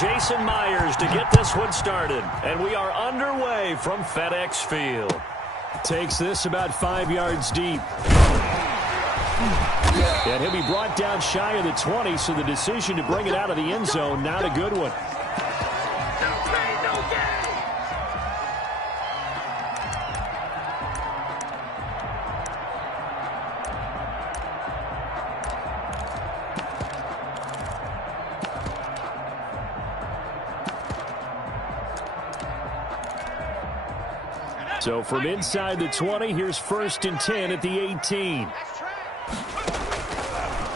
Jason Myers to get this one started. And we are underway from FedEx Field. Takes this about 5 yards deep. And he'll be brought down shy of the 20, so the decision to bring it out of the end zone, not a good one. So from inside the 20, here's 1st and 10 at the 18.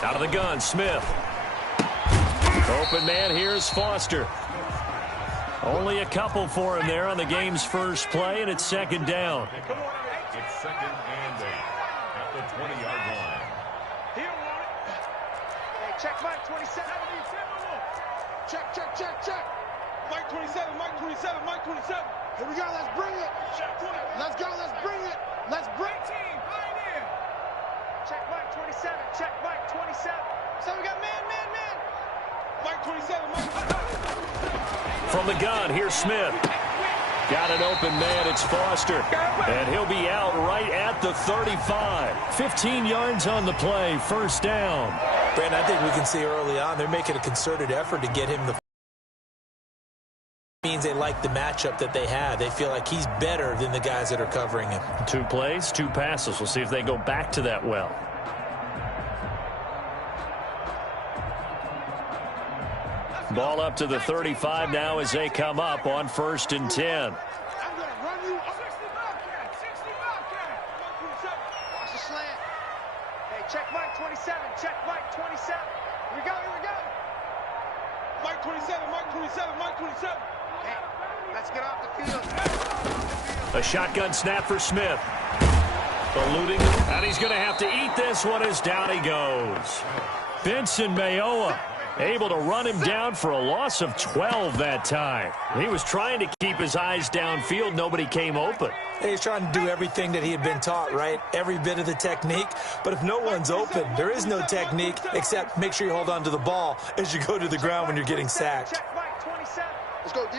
Out of the gun, Smith. Open man, here's Foster. Only a couple for him there on the game's first play, and it's 2nd down. It's 2nd and 8 at the 20-yard line. Hey, check Mike 27. Check. Mike 27, Mike 27, Mike 27. Here we go, let's bring it. Let's go, let's bring it. Let's bring team, pioneer. Check Mike 27, check Mike 27. So we got man. Mike 27, Mike. From the gun, here's Smith. Got an open man, it's Foster. And he'll be out right at the 35. 15 yards on the play, 1st down. Brandon, I think we can see early on they're making a concerted effort to get him the means they like the matchup that they have. They feel like he's better than the guys that are covering him. 2 plays, 2 passes. We'll see if they go back to that well. Ball up to the 35 now as they come up on 1st and 10. I'm going to run you. 60 Bobcat. Watch the slant. Hey, check Mike 27. Check Mike 27. Here we go. Mike 27, Mike 27, Mike 27. Hey, let's get off the field. A shotgun snap for Smith. Eluding, and he's going to have to eat this one as down he goes. Benson Mayowa able to run him down for a loss of 12 that time. He was trying to keep his eyes downfield. Nobody came open. He's trying to do everything that he had been taught, right? Every bit of the technique. But if no one's open, there is no technique except make sure you hold on to the ball as you go to the ground when you're getting sacked. Check Mike 27. Let's go, D.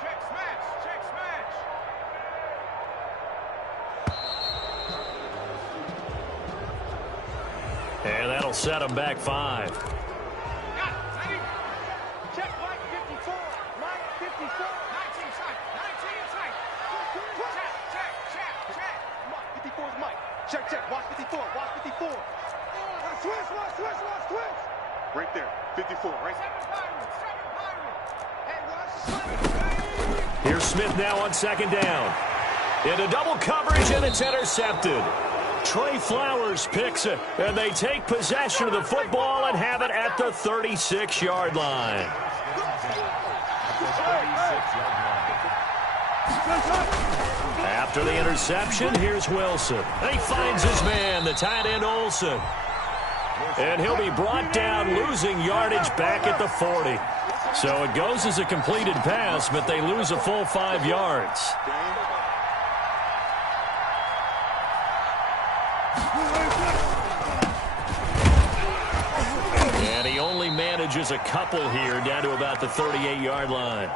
Check smash. Check smash. And that'll set him back 5. Check Mike 54. Mike 54. 19 tight. 19 tight. Check. Mike 54 is Mike. Check. Watch 54. Watch 54. Switch. Right there. 54, right? Here's Smith now on 2nd down. Into double coverage, and it's intercepted. Trey Flowers picks it, and they take possession of the football and have it at the 36-yard line. After the interception, here's Wilson. And he finds his man, the tight end Olsen. And he'll be brought down, losing yardage back at the 40. So it goes as a completed pass, but they lose a full 5 yards. And he only manages a couple here down to about the 38-yard line.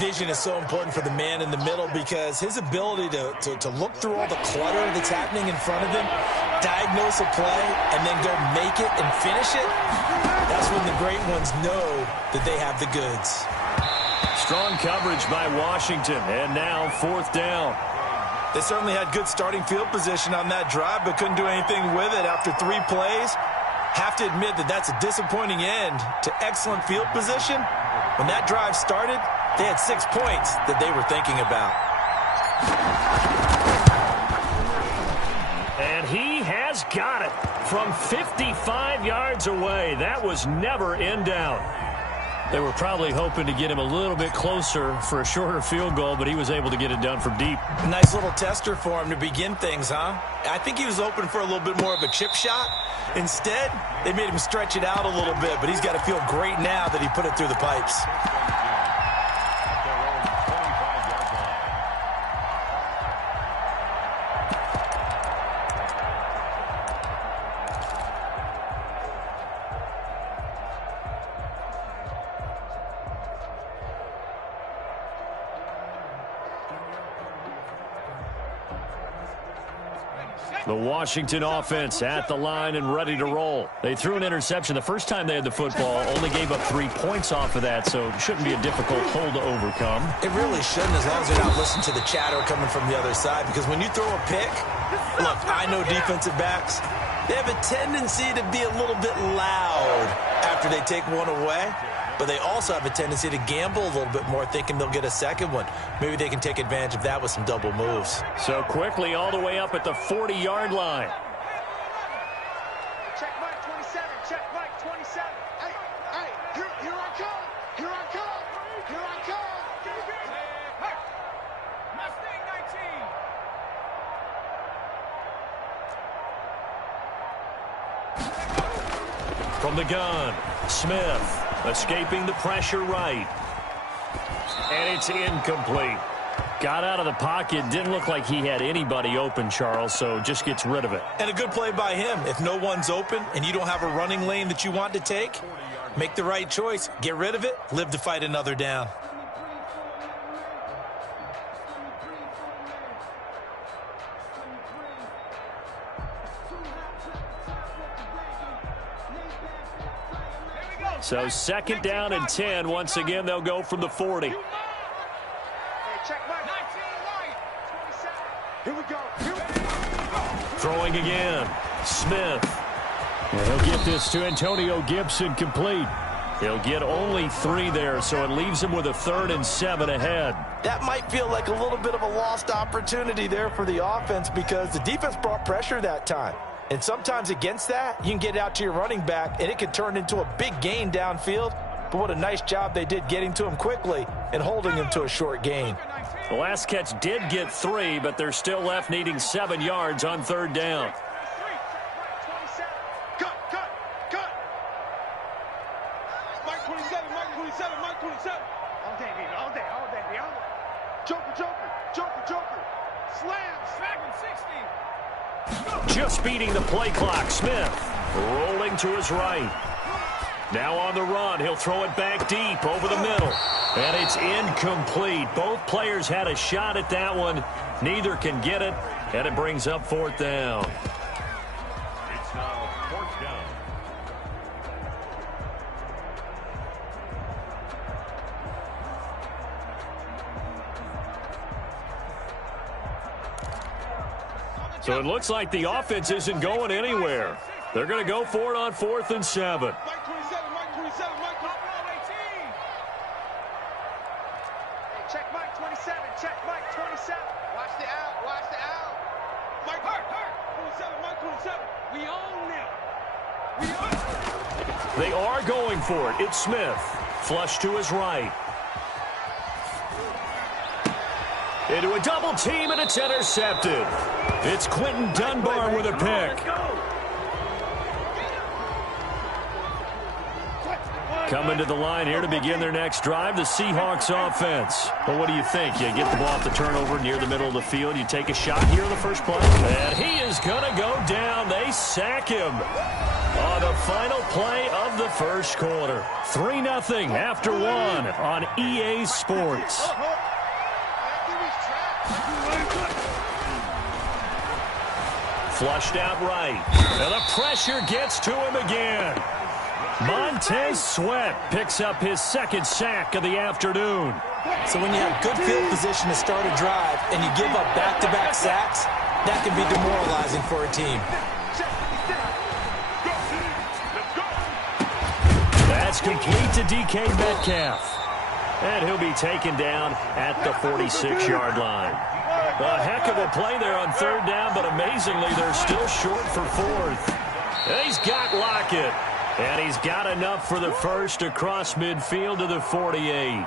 Vision is so important for the man in the middle because his ability to look through all the clutter that's happening in front of him, diagnose a play, and then go make it and finish it, that's when the great ones know that they have the goods. Strong coverage by Washington, and now 4th down. They certainly had good starting field position on that drive, but couldn't do anything with it after 3 plays. Have to admit that that's a disappointing end to excellent field position. When that drive started, they had 6 points that they were thinking about. And he has got it from 55 yards away. That was never in doubt. They were probably hoping to get him a little bit closer for a shorter field goal, but he was able to get it done from deep. Nice little tester for him to begin things, huh? I think he was open for a little bit more of a chip shot. Instead, they made him stretch it out a little bit, but he's got to feel great now that he put it through the pipes. The Washington offense at the line and ready to roll. They threw an interception the first time they had the football, only gave up 3 points off of that, so it shouldn't be a difficult hole to overcome. It really shouldn't, as long as you're not listening to the chatter coming from the other side, because when you throw a pick, look, I know defensive backs, they have a tendency to be a little bit loud after they take one away, but they also have a tendency to gamble a little bit more, thinking they'll get a second one. Maybe they can take advantage of that with some double moves. So quickly all the way up at the 40-yard line. Check Mike 27. Check Mike 27. Hey, here I come. Here I come. Here I come. Hey, Mustang 19. From the gun, Smith escaping the pressure right. And it's incomplete. Got out of the pocket. Didn't look like he had anybody open, Charles, so just gets rid of it. And a good play by him. If no one's open and you don't have a running lane that you want to take, make the right choice. Get rid of it. Live to fight another down. So 2nd down and 10. Once again, they'll go from the 40. Hey, check Mike 19 right. 27. Here we go. Here we go. Throwing again. Smith. And he'll get this to Antonio Gibson complete. He'll get only 3 there, so it leaves him with a 3rd and 7 ahead. That might feel like a little bit of a lost opportunity there for the offense because the defense brought pressure that time. And sometimes against that, you can get out to your running back, and it could turn into a big gain downfield. But what a nice job they did getting to him quickly and holding him to a short gain. The last catch did get 3, but they're still left needing 7 yards on 3rd down. Cut. Mike 27, Mike 27, Mike 27. All day, baby, all day. Joker. Slam, 60. Just beating the play clock. Smith rolling to his right. Now on the run. He'll throw it back deep over the middle. And it's incomplete. Both players had a shot at that one. Neither can get it. And it brings up 4th down. It's now 4th down. So it looks like the offense isn't going anywhere. They're going to go for it on 4th and 7. Mike 27, Mike 27, Mike 18. Hey, check Mike 27, check Mike 27. Watch the out. Mike, hurt. 27, Mike 27. We own them. They are going for it. It's Smith. Flush to his right. Into a double team, and it's intercepted. It's Quentin Dunbar with a pick. Coming to the line here to begin their next drive, the Seahawks offense. Well, what do you think? You get the ball off the turnover near the middle of the field. You take a shot here in the first play. And he is going to go down. They sack him on the final play of the first quarter. 3-0 after 1 on EA Sports. Flushed out right. And the pressure gets to him again. Montez Sweat picks up his 2nd sack of the afternoon. So when you have good field position to start a drive and you give up back-to-back sacks, that can be demoralizing for a team. That's complete to DK Metcalf. And he'll be taken down at the 46-yard line. A heck of a play there on 3rd down, but amazingly, they're still short for 4th. And he's got Lockett. And he's got enough for the first across midfield to the 48.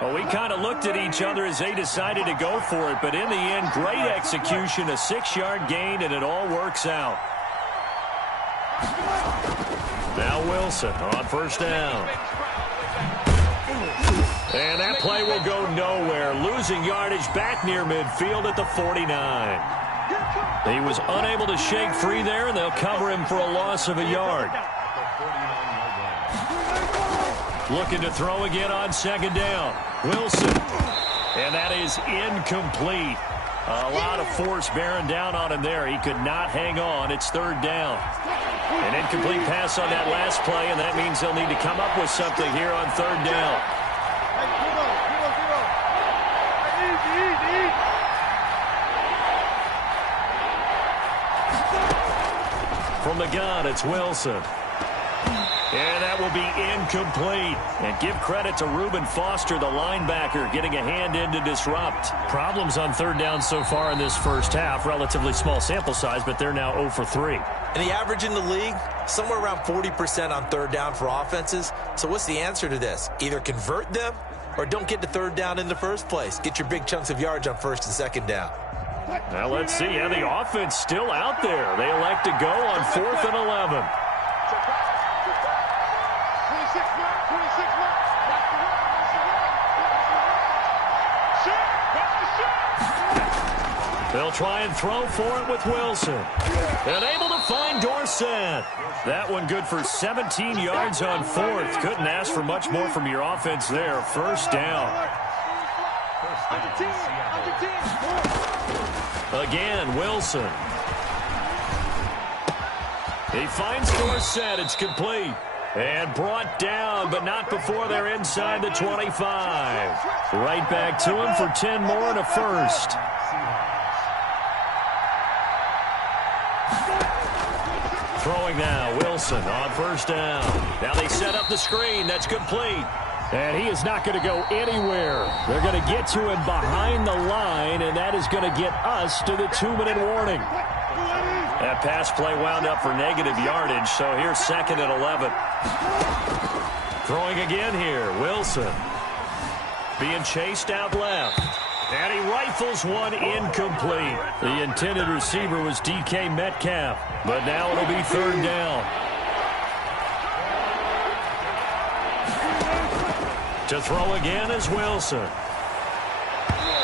Well, we kind of looked at each other as they decided to go for it, but in the end, great execution, a 6-yard gain, and it all works out. Now Wilson on 1st down. And that play will go nowhere, losing yardage back near midfield at the 49. He was unable to shake free there, and they'll cover him for a loss of a yard. Looking to throw again on 2nd down. Wilson. And that is incomplete. A lot of force bearing down on him there. He could not hang on. It's third down. An incomplete pass on that last play, and that means they'll need to come up with something here on third down. From the gun, it's Wilson. And that will be incomplete. And give credit to Reuben Foster, the linebacker, getting a hand in to disrupt. Problems on third down so far in this first half. Relatively small sample size, but they're now 0 for 3. And the average in the league, somewhere around 40% on third down for offenses. So what's the answer to this? Either convert them or don't get to third down in the first place. Get your big chunks of yards on first and second down. Now let's see. Yeah, the offense still out there. They elect to go on 4th and 11. They'll try and throw for it with Wilson. And able to find Dorsett. That one good for 17 yards on 4th. Couldn't ask for much more from your offense there. First down. Again, Wilson. He finds Dorsett. It's complete. And brought down, but not before they're inside the 25. Right back to him for 10 more and a first. Throwing now, Wilson on first down. Now they set up the screen. That's complete. And he is not going to go anywhere. They're going to get to him behind the line, and that is going to get us to the 2-minute warning. That pass play wound up for negative yardage, so here's 2nd and 11. Throwing again here, Wilson. Being chased out left. And he rifles one incomplete. The intended receiver was DK Metcalf, but now it'll be third down. To throw again is Wilson.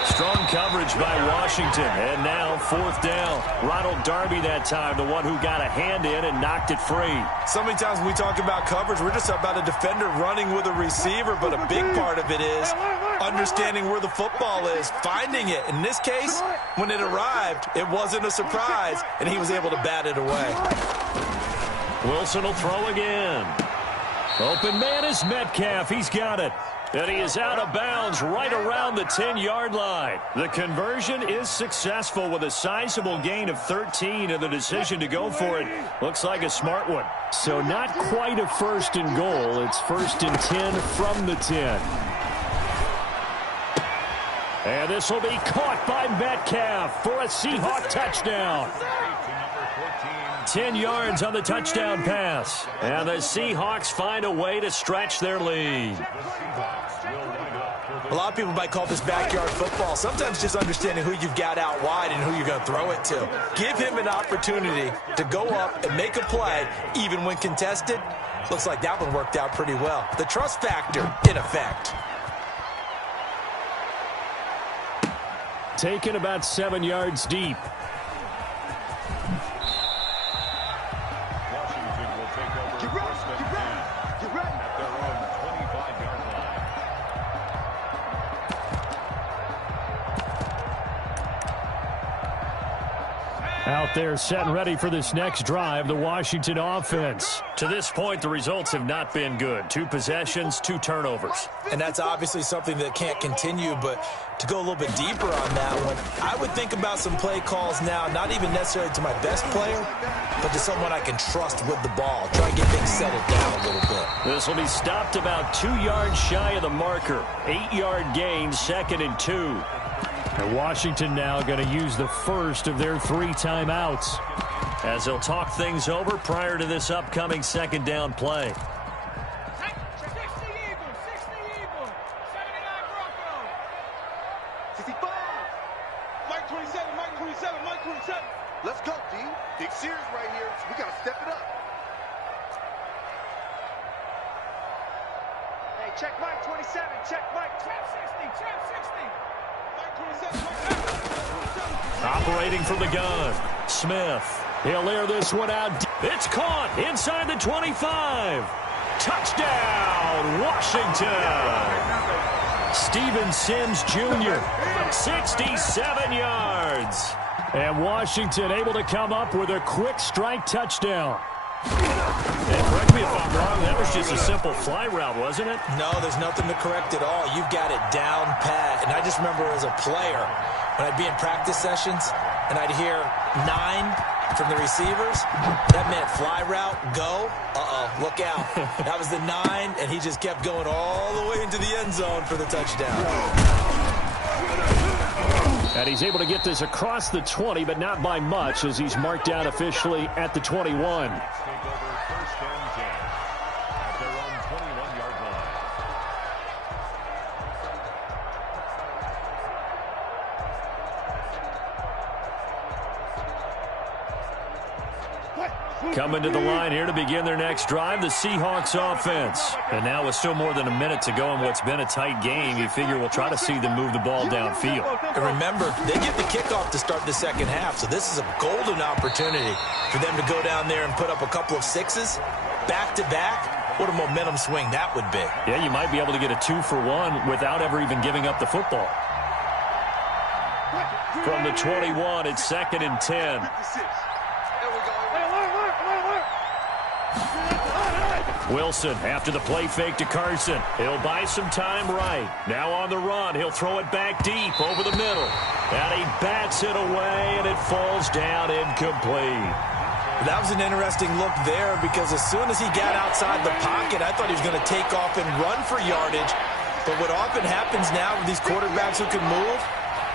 Strong coverage by Washington, and now 4th down. Ronald Darby that time, the one who got a hand in and knocked it free. So many times when we talk about coverage, we're just about a defender running with a receiver, but a big part of it is understanding where the football is, finding it. In this case, when it arrived, it wasn't a surprise, and he was able to bat it away. Wilson will throw again. Open man is Metcalf. He's got it. And he is out of bounds right around the 10-yard line. The conversion is successful with a sizable gain of 13, and the decision to go for it looks like a smart one. So not quite a 1st and goal. It's 1st and 10 from the 10. And this will be caught by Metcalf for a Seahawk touchdown. 10 yards on the touchdown pass. And the Seahawks find a way to stretch their lead. A lot of people might call this backyard football. Sometimes just understanding who you've got out wide and who you're going to throw it to. Give him an opportunity to go up and make a play, even when contested. Looks like that one worked out pretty well. The trust factor, in effect. Taken about 7 yards deep. Out there set and ready for this next drive, the Washington offense. To this point, the results have not been good. 2 possessions, 2 turnovers. And that's obviously something that can't continue, but to go a little bit deeper on that one, I would think about some play calls now, not even necessarily to my best player, but to someone I can trust with the ball. Try and get things settled down a little bit. This will be stopped about 2 yards shy of the marker. 8-yard gain, 2nd and 2. And Washington now going to use the first of their 3 timeouts as they'll talk things over prior to this upcoming 2nd down play. 60 Eagles, 79 Broncos. 65. Mike 27, Mike 27, Mike 27. Let's go, D. Big series right here. We got to step it up. Hey, check Mike 27, check Mike. Trap 60, trap 60. Operating from the gun, Smith. He'll air this one out. It's caught inside the 25. Touchdown, Washington. Steven Sims Jr., 67 yards. And Washington able to come up with a quick strike touchdown. And correct me if I'm wrong, that was just a simple fly route, wasn't it? No, there's nothing to correct at all. You've got it down pat. And I just remember as a player, when I'd be in practice sessions and I'd hear 9 from the receivers, that meant fly route, go, look out. That was the 9, and he just kept going all the way into the end zone for the touchdown. And he's able to get this across the 20, but not by much, as he's marked down officially at the 21. Coming to the line here to begin their next drive, the Seahawks offense. And now with still more than a minute to go in what's been a tight game, you figure we'll try to see them move the ball downfield. And remember, they get the kickoff to start the second half, so this is a golden opportunity for them to go down there and put up a couple of 6s back-to-back. What a momentum swing that would be. Yeah, you might be able to get a 2-for-1 without ever even giving up the football. From the 21, it's 2nd and 10. Wilson after the play fake to Carson. He'll buy some time right. Now on the run. He'll throw it back deep over the middle. And he bats it away, and it falls down incomplete. That was an interesting look there because as soon as he got outside the pocket, I thought he was going to take off and run for yardage. But what often happens now with these quarterbacks who can move,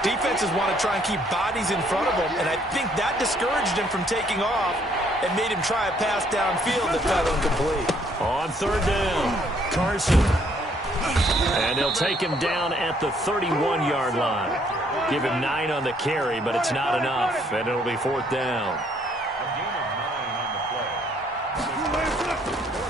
defenses want to try and keep bodies in front of them, and I think that discouraged him from taking off and made him try a pass downfield that fell incomplete. On 3rd down, Carson. And he'll take him down at the 31-yard line. Give him 9 on the carry, but it's not enough, and it'll be 4th down.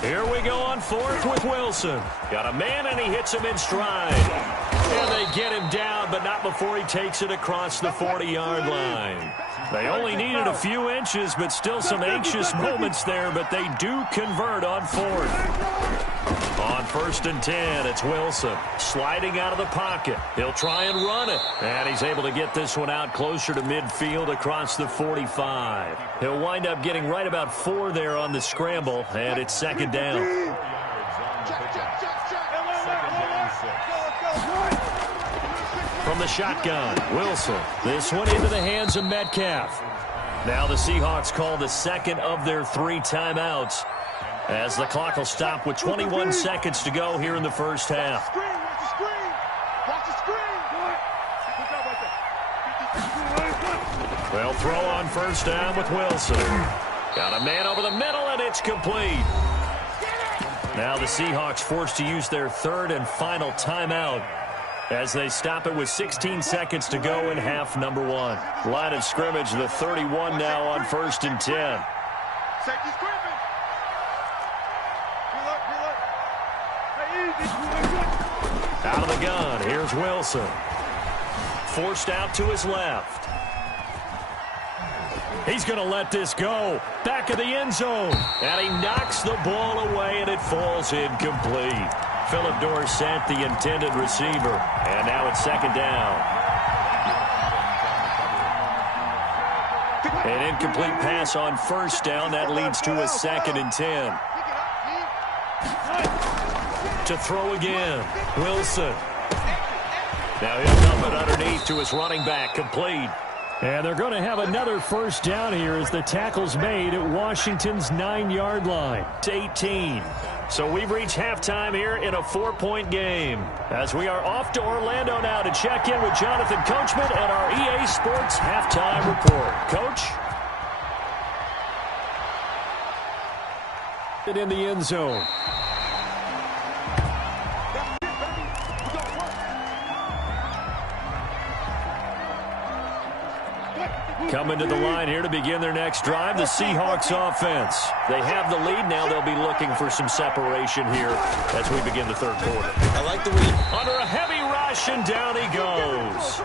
Here we go on 4th with Wilson. Got a man, and he hits him in stride. And they get him down, but not before he takes it across the 40-yard line. They only needed a few inches, but still some anxious moments there, but they do convert on 4th. On 1st and 10, it's Wilson sliding out of the pocket. He'll try and run it, and he's able to get this one out closer to midfield across the 45. He'll wind up getting right about 4 there on the scramble, and it's 2nd down. From the shotgun, Wilson. This one into the hands of Metcalf. Now the Seahawks call the 2nd of their 3 timeouts, as the clock will stop with 21 seconds to go here in the first half. They'll throw on 1st down with Wilson. Got a man over the middle, and it's complete. Now the Seahawks forced to use their 3rd and final timeout, as they stop it with 16 seconds to go in half number 1. Line of scrimmage, the 31 now on 1st and 10. Out of the gun, here's Wilson. Forced out to his left. He's going to let this go. Back of the end zone. And he knocks the ball away, and it falls incomplete. Philip Dorsett, the intended receiver. And now it's 2nd down. An incomplete pass on 1st down. That leads to a 2nd and 10. To throw again. Wilson. Now he'll dump it underneath to his running back. Complete. And they're going to have another 1st down here as the tackle's made at Washington's 9-yard line. It's 18. So we've reached halftime here in a 4-point game, as we are off to Orlando now to check in with Jonathan Coachman and our EA Sports halftime report. Coach? In the end zone. Coming to the line here to begin their next drive, the Seahawks offense. They have the lead. Now they'll be looking for some separation here as we begin the 3rd quarter. I like the way. Under a heavy rush, and down he goes.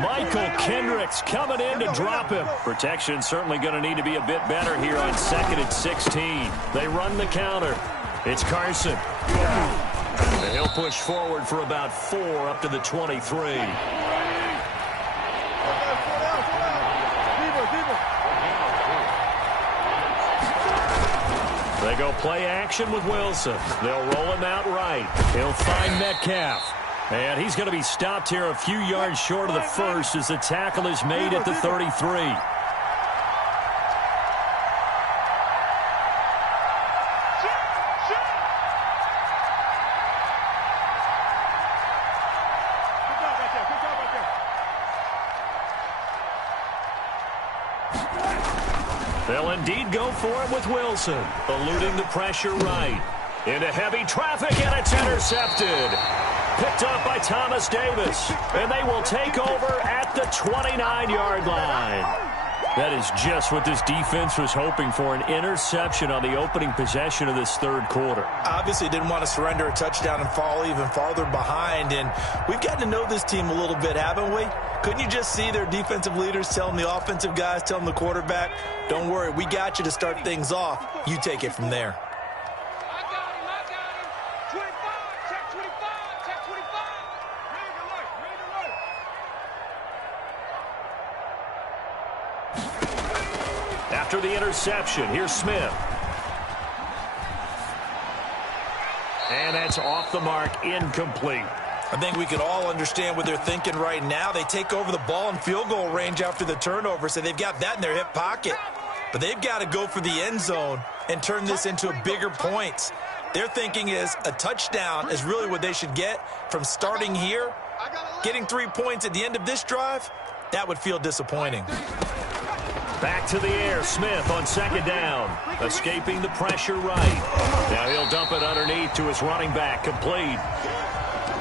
Michael Kendricks coming in to drop him. Protection certainly going to need to be a bit better here on 2nd and 16. They run the counter. It's Carson. And he'll push forward for about 4 up to the 23. They go play action with Wilson. They'll roll him out right. He'll find Metcalf. And he's going to be stopped here a few yards short of the first as the tackle is made at the 33. They'll indeed go for it with Wilson, eluding the pressure right. Into heavy traffic, and it's intercepted. Picked up by Thomas Davis, and they will take over at the 29-yard line. That is just what this defense was hoping for, an interception on the opening possession of this third quarter. Obviously didn't want to surrender a touchdown and fall even farther behind, and we've gotten to know this team a little bit, haven't we? Couldn't you just see their defensive leaders telling the offensive guys, telling the quarterback, don't worry, we got you to start things off. You take it from there. I got him. 25, check 25, check 25. Ready to work, ready to work. After the interception, here's Smith. And that's off the mark, incomplete. I think we can all understand what they're thinking right now. They take over the ball in field goal range after the turnover, so they've got that in their hip pocket. But they've got to go for the end zone and turn this into bigger points. Their thinking is a touchdown is really what they should get from starting here. Getting 3 points at the end of this drive, that would feel disappointing. Back to the air, Smith on second down. Escaping the pressure right. Now he'll dump it underneath to his running back, complete.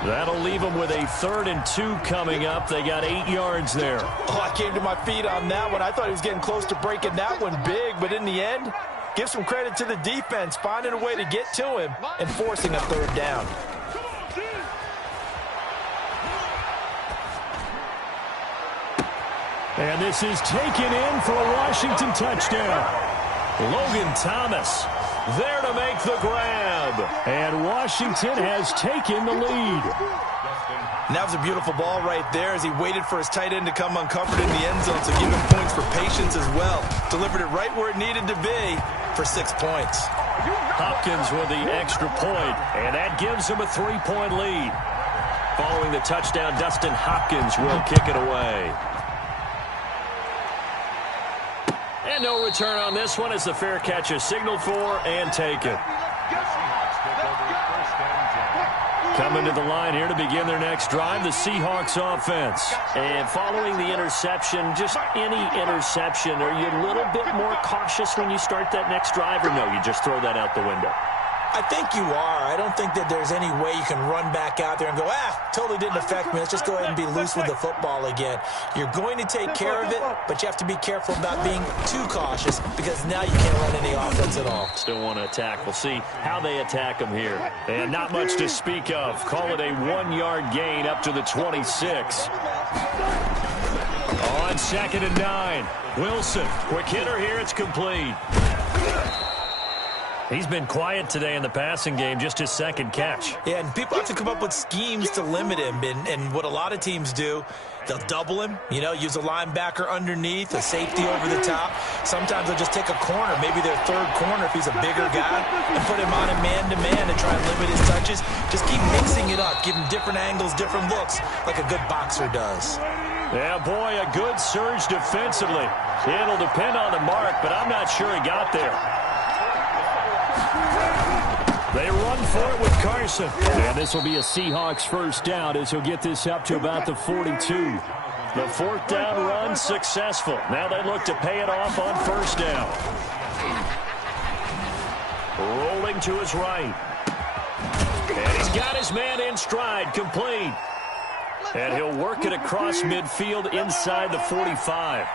That'll leave them with a 3rd and 2 coming up. They got 8 yards there. Oh, I came to my feet on that one. I thought he was getting close to breaking that one big, but in the end, give some credit to the defense, finding a way to get to him and forcing a 3rd down. And this is taken in for a Washington touchdown. Logan Thomas there to make the grab. And Washington has taken the lead. And that was a beautiful ball right there as he waited for his tight end to come uncovered in the end zone, so give him points for patience as well. Delivered it right where it needed to be for 6 points. Hopkins with the extra point, and that gives him a 3-point lead. Following the touchdown, Dustin Hopkins will kick it away. And no return on this one as the fair catch is signaled for and taken. Coming to the line here to begin their next drive, the Seahawks offense. And following the interception, just any interception, are you a little bit more cautious when you start that next drive, or no, you just throw that out the window? I think you are. I don't think that there's any way you can run back out there and go, totally didn't affect me. Let's just go ahead and be loose with the football again. You're going to take care of it, but you have to be careful about being too cautious because now you can't run any offense at all. Still want to attack. We'll see how they attack them here. And not much to speak of. Call it a 1-yard gain up to the 26. On 2nd and 9. Wilson, quick hitter here. It's complete. He's been quiet today in the passing game, just his 2nd catch. Yeah, and people have to come up with schemes to limit him. And what a lot of teams do, they'll double him, use a linebacker underneath, a safety over the top. Sometimes they'll just take a corner, maybe their 3rd corner if he's a bigger guy, and put him on a man-to-man to try and limit his touches. Just keep mixing it up, give him different angles, different looks, like a good boxer does. Yeah, boy, a good surge defensively. It'll depend on the mark, but I'm not sure he got there. They run for it with Carson. And this will be a Seahawks 1st down as he'll get this up to about the 42. The 4th down run successful. Now they look to pay it off on 1st down. Rolling to his right. And he's got his man in stride, complete. And he'll work it across midfield inside the 45.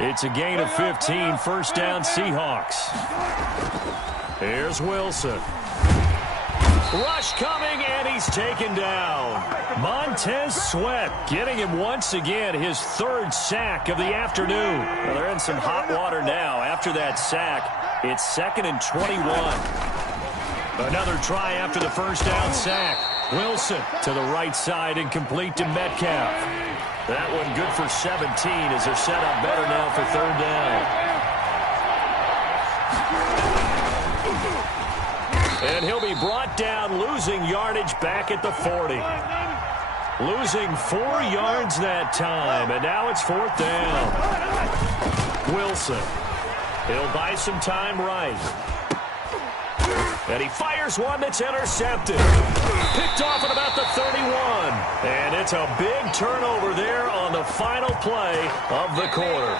It's a gain of 15, 1st down Seahawks. Here's Wilson. Rush coming, and he's taken down. Montez Sweat getting him once again, his 3rd sack of the afternoon. Well, they're in some hot water now. After that sack, it's 2nd and 21. Another try after the 1st down sack. Wilson to the right side and complete to Metcalf. That one good for 17 as they're set up better now for third down. And he'll be brought down, losing yardage back at the 40. Losing 4 yards that time, and now it's fourth down. Wilson. He'll buy some time right. And he fires one that's intercepted. Picked off at about the 31. And it's a big turnover there on the final play of the quarter.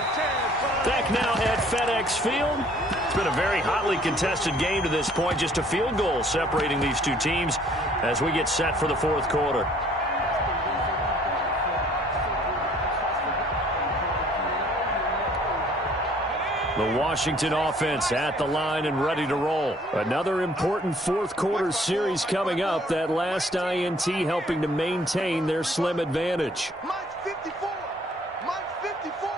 Back now at FedEx Field. It's been a very hotly contested game to this point. Just a field goal separating these two teams as we get set for the fourth quarter. The Washington offense at the line and ready to roll. Another important fourth quarter series coming up. That last INT helping to maintain their slim advantage. Mike 54. Mike 54.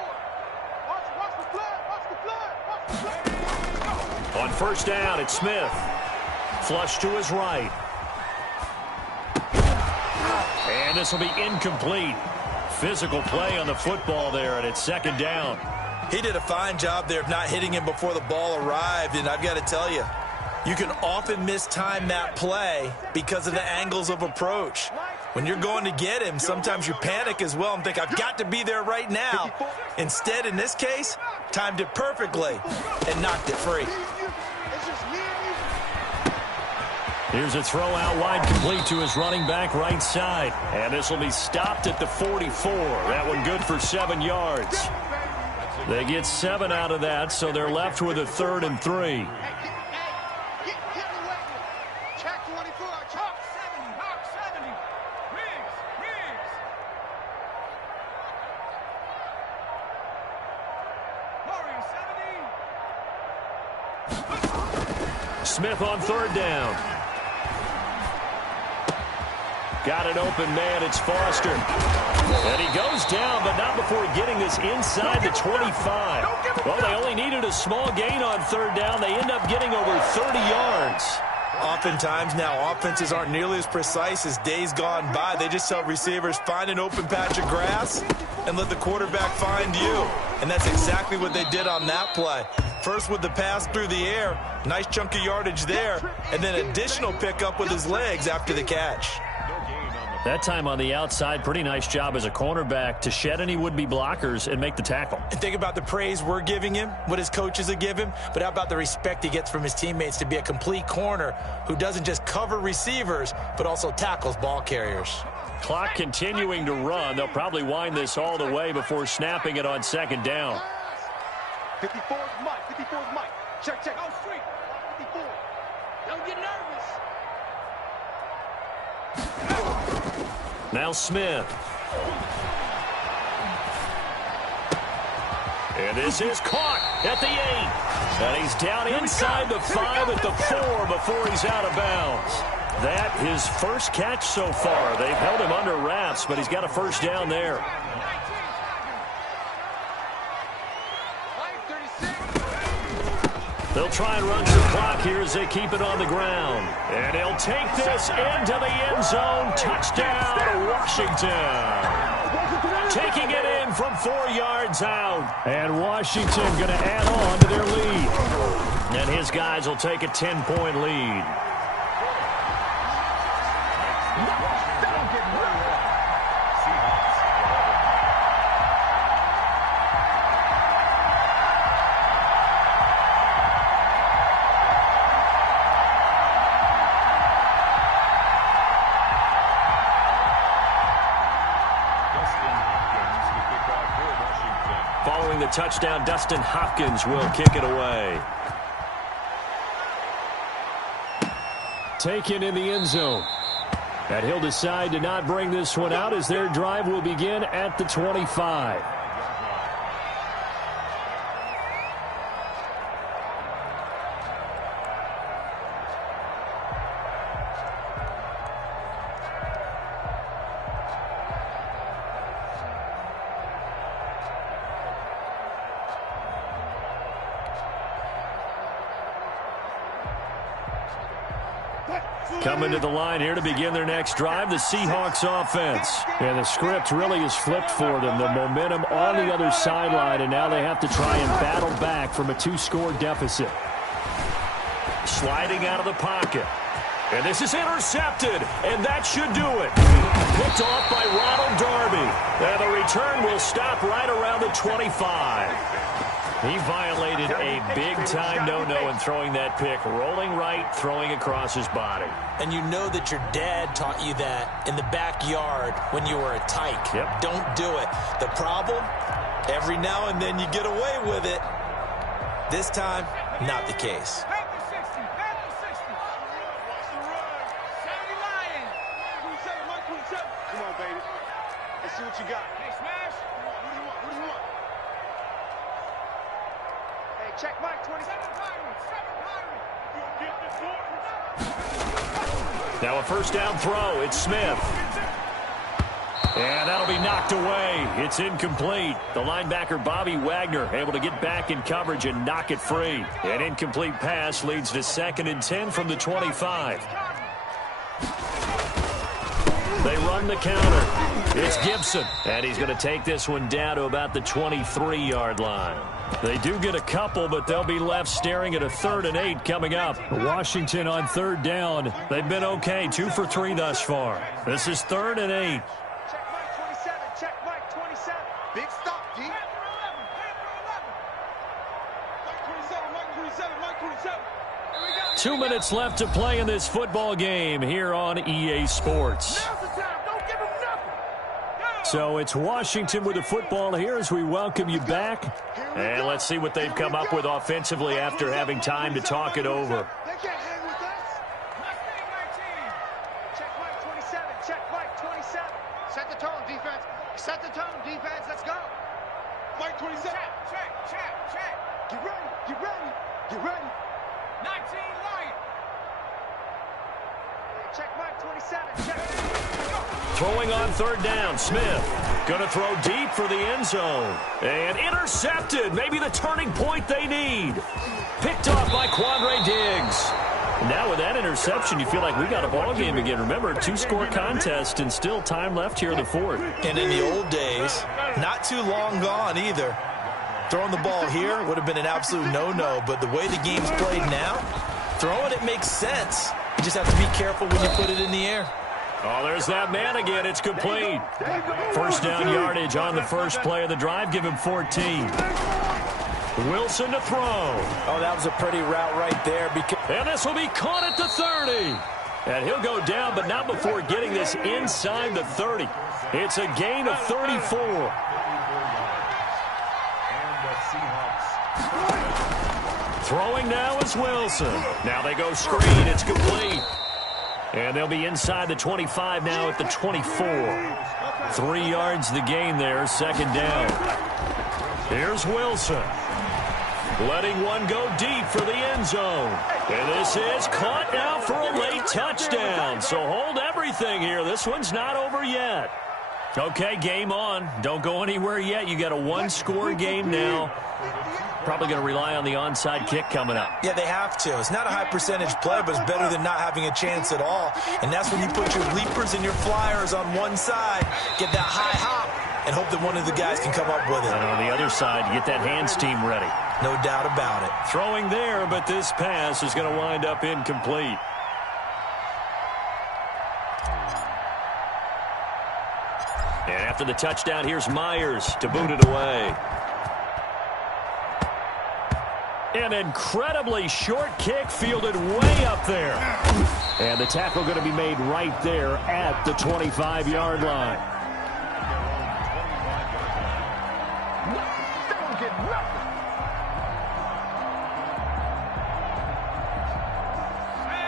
Watch the flag. Watch the flag. Watch the flag. On first down, it's Smith. Flush to his right. And this will be incomplete. Physical play on the football there, and it's second down. He did a fine job there of not hitting him before the ball arrived, and I've got to tell you, you can often mistime that play because of the angles of approach. When you're going to get him, sometimes you panic as well and think, I've got to be there right now. Instead, in this case, timed it perfectly and knocked it free. Here's a throw out wide, complete to his running back right side. And this will be stopped at the 44. That one good for 7 yards. They get 7 out of that, so they're left with a 3rd and 3. Smith on third down. Got an open man. It's Foster. And he goes down, but not before getting this inside the 25. Well, they only needed a small gain on third down. They end up getting over 30 yards. Oftentimes now, offenses aren't nearly as precise as days gone by. They just tell receivers, find an open patch of grass and let the quarterback find you. And that's exactly what they did on that play. First with the pass through the air, nice chunk of yardage there, and then additional pickup with his legs after the catch. That time on the outside, pretty nice job as a cornerback to shed any would-be blockers and make the tackle. And think about the praise we're giving him, what his coaches have given him, but how about the respect he gets from his teammates to be a complete corner who doesn't just cover receivers, but also tackles ball carriers. Clock continuing to run. They'll probably wind this all the way before snapping it on second down. 54 is Mike. 54 is Mike. Check. Go straight. 54. Don't get nervous. Now Smith. And this is caught at the 8. And he's down inside the 5 at the 4 before he's out of bounds. That his first catch so far. They've held him under wraps, but he's got a first down there. They'll try and run some clock here as they keep it on the ground. And he'll take this into the end zone. Touchdown, Washington. Taking it in from 4 yards out. And Washington going to add on to their lead. And his guys will take a 10-point lead. Following the touchdown, Dustin Hopkins will kick it away. Taken in the end zone. And he'll decide to not bring this one out as their drive will begin at the 25. Coming to the line here to begin their next drive, the Seahawks offense. And the script really is flipped for them. The momentum on the other sideline, and now they have to try and battle back from a 2-score deficit. Sliding out of the pocket. And this is intercepted, and that should do it. Picked off by Ronald Darby. And the return will stop right around the 25. He violated a big-time no-no in throwing that pick. Rolling right, throwing across his body. And you know that your dad taught you that in the backyard when you were a tyke. Yep. Don't do it. The problem, every now and then you get away with it. This time, not the case. Come on, baby. Let's see what you got. Hey, smash. What do you want? Hey, check Mike, 27 Now a first down throw. It's Smith. And that'll be knocked away. It's incomplete. The linebacker, Bobby Wagner, able to get back in coverage and knock it free. An incomplete pass leads to 2nd and 10 from the 25. They run the counter. It's Gibson. And he's going to take this one down to about the 23-yard line. They do get a couple, but they'll be left staring at a 3rd and 8 coming up. Washington on 3rd down. They've been okay, 2 for 3 thus far. This is 3rd and 8. Check Mike 27. Check Mike 27. Big stop, D. Mike 27. Mike 27. Mike 27. 2 minutes left to play in this football game here on EA Sports. So it's Washington with the football here as we welcome you back. And let's see what they've come up with offensively after having time to talk it over. They can't hang with us. Check Mike 27. Check Mike 27. Set the tone, defense. Set the tone, defense. Let's go. Mike 27. Check. Get ready. 19 Lion. Check Mike 27. Check. Throwing on 3rd down, Smith. Going to throw deep for the end zone. And intercepted. Maybe the turning point they need. Picked off by Quandre Diggs. Now with that interception, you feel like we got a ball game again. Remember, 2-score contest and still time left here in the 4th. And in the old days, not too long gone either. Throwing the ball here would have been an absolute no-no, but the way the game's played now, throwing it makes sense. You just have to be careful when you put it in the air. Oh, there's that man again. It's complete. First down yardage on the first play of the drive. Give him 14. Wilson to throw. Oh, that was a pretty route right there. And this will be caught at the 30. And he'll go down, but not before getting this inside the 30. It's a gain of 34. Throwing now is Wilson. Now they go screen. It's complete. And they'll be inside the 25 now at the 24. 3 yards the gain there, 2nd down. Here's Wilson. Letting one go deep for the end zone. And this is caught now for a late touchdown. So hold everything here. This one's not over yet. Okay, game on. Don't go anywhere yet. You got a 1-score game now. Probably going to rely on the onside kick coming up. Yeah, they have to. It's not a high percentage play, but it's better than not having a chance at all. And that's when you put your leapers and your flyers on one side, get that high hop, and hope that one of the guys can come up with it. And on the other side, get that hands team ready. No doubt about it. Throwing there, but this pass is going to wind up incomplete. And after the touchdown, here's Myers to boot it away. An incredibly short kick fielded way up there. And the tackle going to be made right there at the 25-yard line.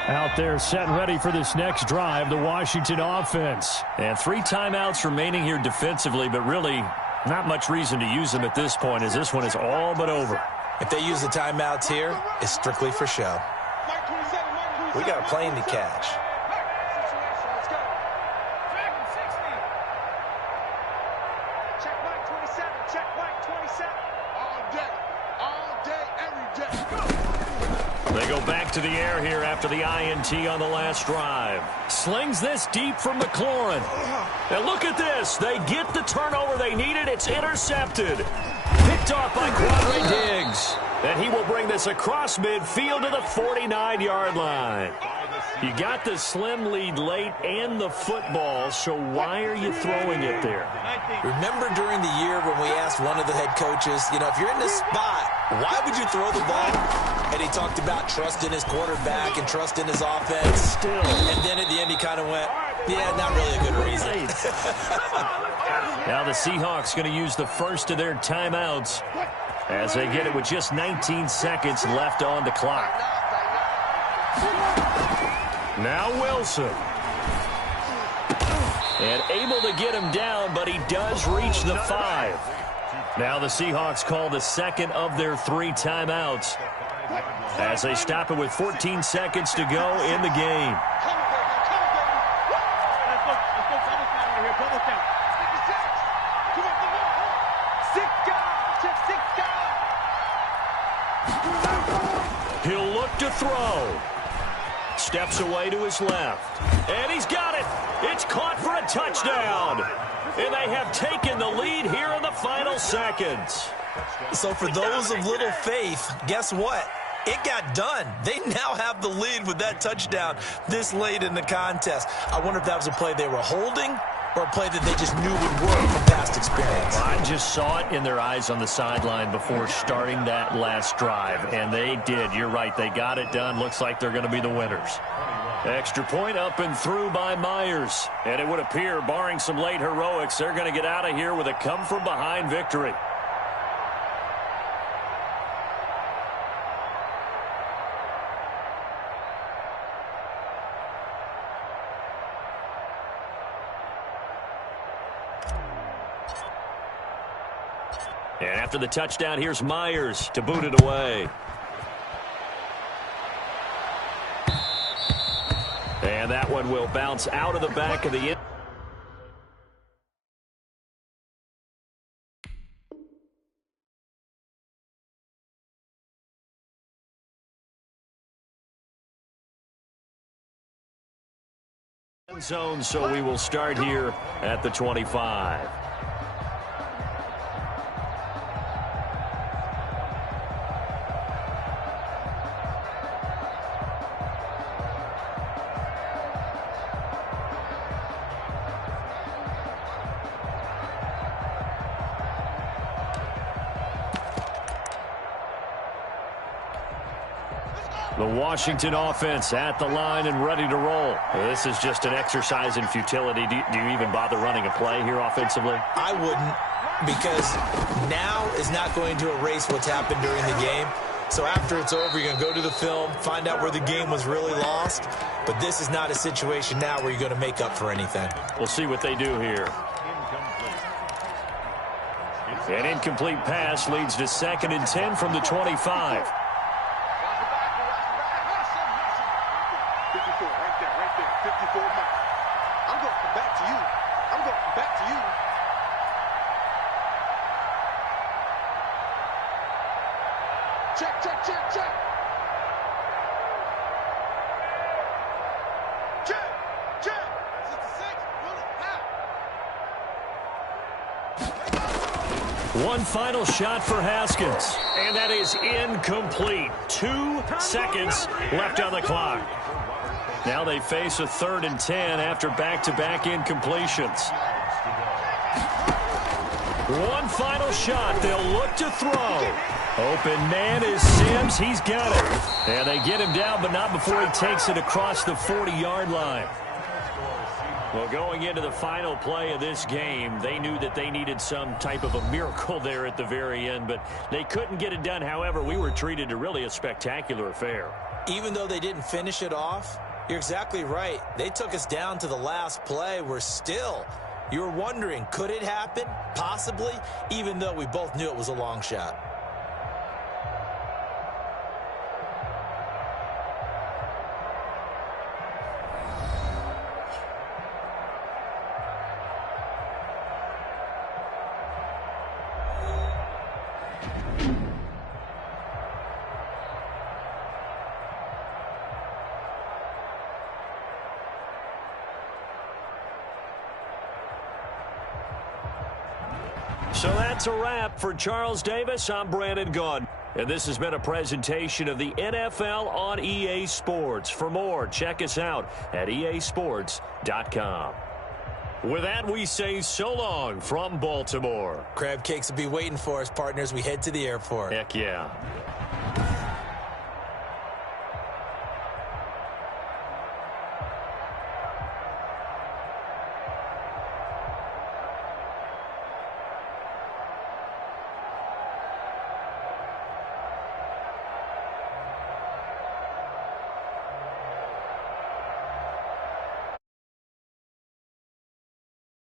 Out there set and ready for this next drive, the Washington offense. And 3 timeouts remaining here defensively, but really not much reason to use them at this point as this one is all but over. If they use the timeouts here, it's strictly for show. We got a plane to catch. Check Mike 27. Check Mike 27. All day, every day. They go back back to the air here after the INT on the last drive. Slings this deep from McLaurin. And look at this. They get the turnover they needed. It's intercepted. Picked off by Quadre Diggs. And he will bring this across midfield to the 49-yard line. You got the slim lead late and the football, so why are you throwing it there? Remember during the year when we asked one of the head coaches, if you're in this spot, why would you throw the ball? And he talked about trust in his quarterback and trust in his offense. Still. And then at the end he kind of went, yeah, not really a good reason. Now the Seahawks going to use the first of their timeouts as they get it with just 19 seconds left on the clock. Now Wilson. And able to get him down, but he does reach the 5. Now the Seahawks call the second of their 3 timeouts as they stop it with 14 seconds to go in the game. He'll look to throw. Steps away to his left. And he's got it. It's caught for a touchdown. And they have taken the lead here in the final seconds. So for those of little faith, guess what? It got done. They now have the lead with that touchdown this late in the contest. I wonder if that was a play they were holding or a play that they just knew would work from past experience. I just saw it in their eyes on the sideline before starting that last drive, and they did. You're right. They got it done. Looks like they're going to be the winners. Extra point up and through by Myers. And it would appear, barring some late heroics, they're going to get out of here with a come-from-behind victory. And after the touchdown, here's Myers to boot it away. And that one will bounce out of the back of the end zone, so we will start here at the 25. The Washington offense at the line and ready to roll. This is just an exercise in futility. Do you even bother running a play here offensively? I wouldn't, because now is not going to erase what's happened during the game. So after it's over, you're going to go to the film, find out where the game was really lost. But this is not a situation now where you're going to make up for anything. We'll see what they do here. An incomplete pass leads to 2nd and 10 from the 25. One final shot for Haskins, and that is incomplete. 2 seconds left on the clock. Now they face a 3rd and 10 after back-to-back incompletions. One final shot. They'll look to throw. Open man is Sims. He's got it. And they get him down, but not before he takes it across the 40-yard line. Well, going into the final play of this game, they knew that they needed some type of a miracle there at the very end, but they couldn't get it done. However, we were treated to really a spectacular affair. Even though they didn't finish it off, you're exactly right. They took us down to the last play. We're still, you were wondering, could it happen? Possibly, even though we both knew it was a long shot. So that's a wrap. For Charles Davis, I'm Brandon Gunn. And this has been a presentation of the NFL on EA Sports. For more, check us out at easports.com. With that, we say so long from Baltimore. Crab cakes will be waiting for us, partners. We head to the airport. Heck yeah.